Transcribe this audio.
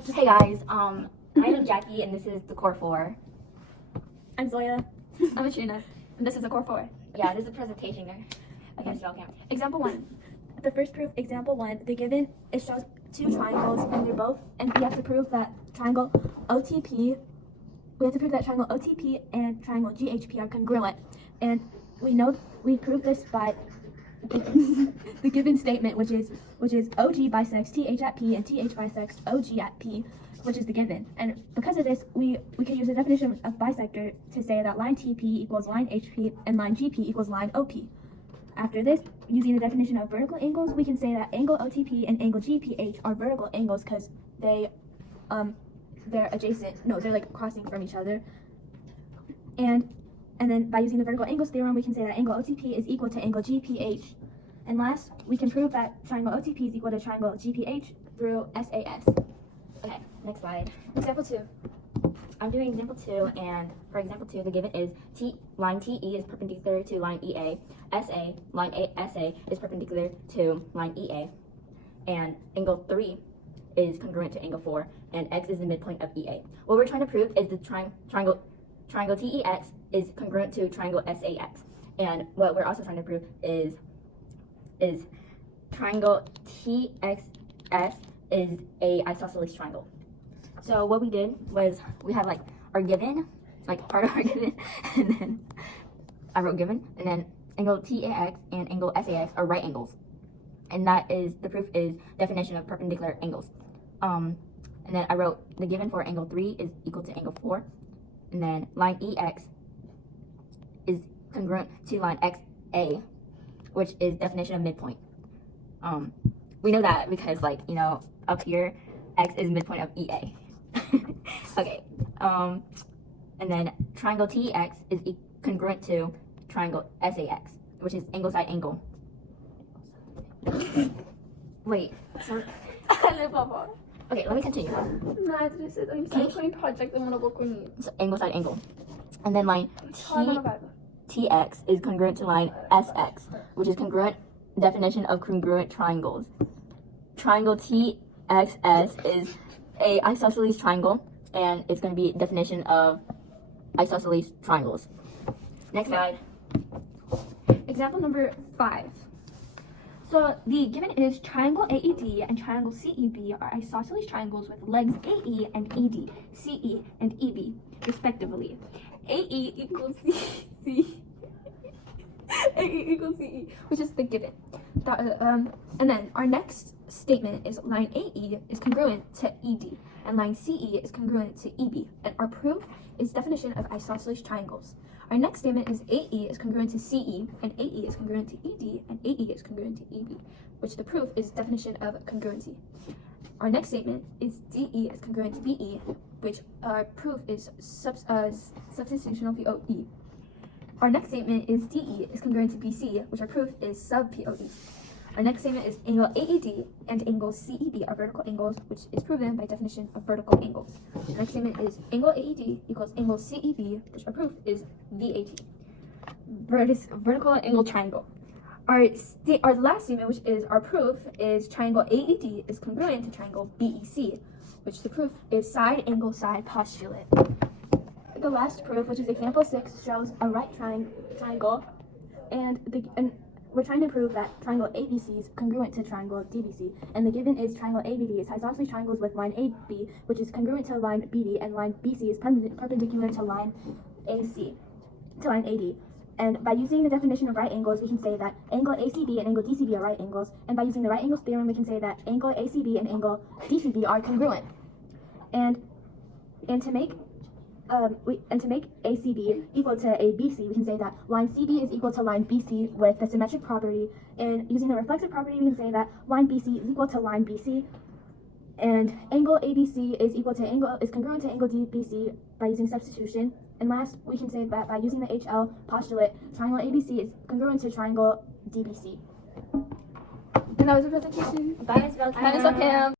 have to Hey guys, my name is Jackie and this is the core 4. I'm Zoya. I'm Atrina, and this is the core 4. Yeah, this is a presentation. Okay. Spell count. Example 1. The first proof, example 1, the given, it shows two triangles and they're both, and we have to prove that triangle OTP, and triangle GHP are congruent. And we prove this by the given statement, which is OG bisects TH at P and TH bisects OG at P, which is the given. And because of this, we can use the definition of bisector to say that line TP equals line HP and line GP equals line OP. After this, using the definition of vertical angles, we can say that angle OTP and angle GPH are vertical angles because they're adjacent. No, they're like crossing from each other. And then by using the vertical angles theorem, we can say that angle OTP is equal to angle GPH. And last, we can prove that triangle OTP is equal to triangle GPH through SAS. Okay, next slide. Example 2. I'm doing example 2, and for example 2, the given is line TE is perpendicular to line EA, line SA is perpendicular to line EA, and angle 3 is congruent to angle 4, and X is the midpoint of EA. What we're trying to prove is the triangle TEX is congruent to triangle SAX, and what we're also trying to prove is triangle TXS is a isosceles triangle. So what we did was we had like our given, like part of our given, and then I wrote given, and then angle TAX and angle SAX are right angles, and that is the proof is definition of perpendicular angles. And then I wrote the given for angle 3 is equal to angle 4, and then line EX is congruent to line XA, which is definition of midpoint. We know that because, like, you know, up here X is midpoint of EA. Okay, and then triangle TX is congruent to triangle SAX, which is angle side angle. Wait, so okay, let me continue. I'm project I want to work with you. So angle side angle, and then line TX is congruent to line SX, which is congruent definition of congruent triangles. Triangle TXS is a isosceles triangle, and it's going to be definition of isosceles triangles. Next slide. Example number 5. So the given is triangle AED and triangle CEB are isosceles triangles with legs AE and AD, CE and EB, respectively. AE equals CE. AE equals CE, which is the given. And then our next statement is line AE is congruent to ED, and line CE is congruent to EB, and our proof is definition of isosceles triangles. Our next statement is AE is congruent to CE, and AE is congruent to ED, and AE is congruent to EB, which the proof is definition of congruency. Our next statement is DE is congruent to BE, which our proof is substitutional POE. Our next statement is DE is congruent to BC, which our proof is sub-POE. Our next statement is angle AED and angle CEB are vertical angles, which is proven by definition of vertical angles. The next statement is angle AED equals angle CEB, which our proof is VAT. Vertical angle triangle. Our last statement, which is our proof, is triangle AED is congruent to triangle BEC, which the proof is side angle side postulate. The last proof, which is example 6, shows a right triangle, and we're trying to prove that triangle ABC is congruent to triangle DBC, and the given is triangle ABD is isosceles triangles with line AB, which is congruent to line BD, and line BC is perpendicular to line AD. And by using the definition of right angles, we can say that angle ACB and angle DCB are right angles, and by using the right angles theorem, we can say that angle ACB and angle DCB are congruent. And to make ACB equal to ABC, we can say that line CB is equal to line BC with the symmetric property, and using the reflexive property, we can say that line BC is equal to line BC, and angle ABC is congruent to angle DBC by using substitution. And last, we can say that by using the HL postulate, triangle ABC is congruent to triangle DBC. And that was the presentation. Bye, Miss Belcam. Bye, Miss Belcam.